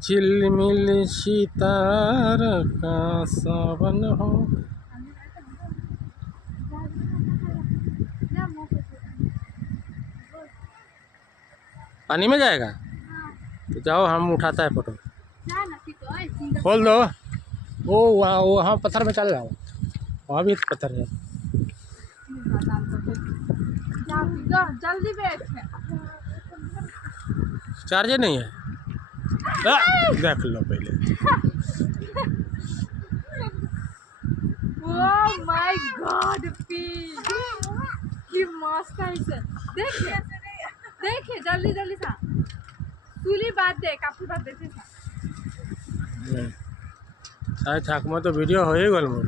झिलमिल सितार का सावन हो। पानी में जाएगा तो जाओ, हम उठाता है फोटो। खोल दो। वो वहाँ पत्थर में चल जाओ, वहाँ भी पत्थर है। जल्दी बैठ। चार्जर नहीं है, देख लो पहले। ओह माय गॉड, की मस्त है इसे। देखिए देखिए, जल्दी जल्दी सा सुली बात दे, काफी बात देते सा। सारे थाक में तो वीडियो हो ही गल मोर।